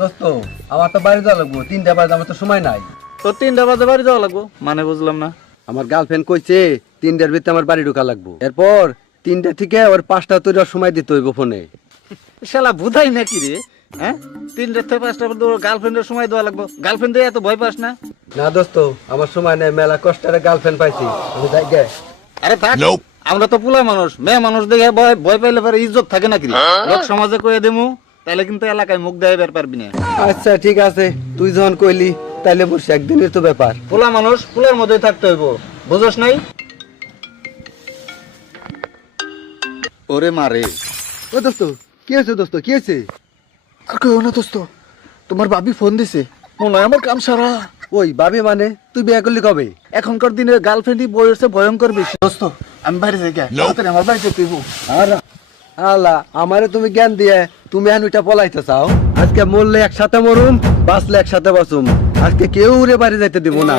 দোস্ত আমার তো বাড়ি যাওয়া লাগবো, 3টা বাজে, আমার তো সময় নাই। তো 3টা বাজে বাড়ি যাওয়া লাগবো মানে বুঝলাম না। আমার গার্লফ্রেন্ড কইছে 3টার ভিতরে আমার বাড়ি ঢোকা লাগবো, এরপর 3টা থেকে ওর 5টা তৈরি সময় দিতে হইব ফোনে। শালা বুঝাই নাকি রে? হ্যাঁ, 3টা থেকে 5টা পর্যন্ত গার্লফ্রেন্ডের সময় দেওয়া লাগবো। গার্লফ্রেন্ড দিয়ে এত ভয় পাস না? না দোস্ত, আমার সময় নেই, মেলা কষ্টের গার্লফ্রেন্ড পাইছি, আমি যাই গে। আরে থাক, আমরা তো পুলা মানুষ, মেয়ে মানুষ দেখে ভয় ভয় পাইলে পরে ইজ্জত থাকে নাকি রে? লোক সমাজে কয়ে দেমু, তাহলে কিন্তু এলাকায় মুখ দেখাইবার পারবি না। আচ্ছা ঠিক আছে, তুই যখন কইলি তাইলে বসে, একদিনের তো ব্যাপার। পুলা মানুষ পুলার মধ্যেই থাকতে হইব, বুঝোস নাই? ওরে মারে। ও দোস্ত, কি হয়েছে দোস্ত, কি হয়েছে? আর কইও না দোস্ত, তোমার ভাবি ফোন দিছে, মনে হয় আমার কাম সারা। ওই ভাবি মানে, তুই বিয়ে করলি কবে? এখনকার দিনে গার্লফ্রেন্ডই বই হচ্ছে ভয়ঙ্কর বেশি। দোস্ত আমি বাইরে যাই গা, তাড়াতাড়ি আমার বাড়িতে তুইব। আর আল্লাহ, আমারে তুমি জ্ঞান দিয়ে তুমি এখন ওইটা পলাইতে চাও? আজকে মরলে একসাথে মরুম, বাঁচলে একসাথে বাঁচুম, আজকে কেউ রে বাড়ি যাইতে দিব না।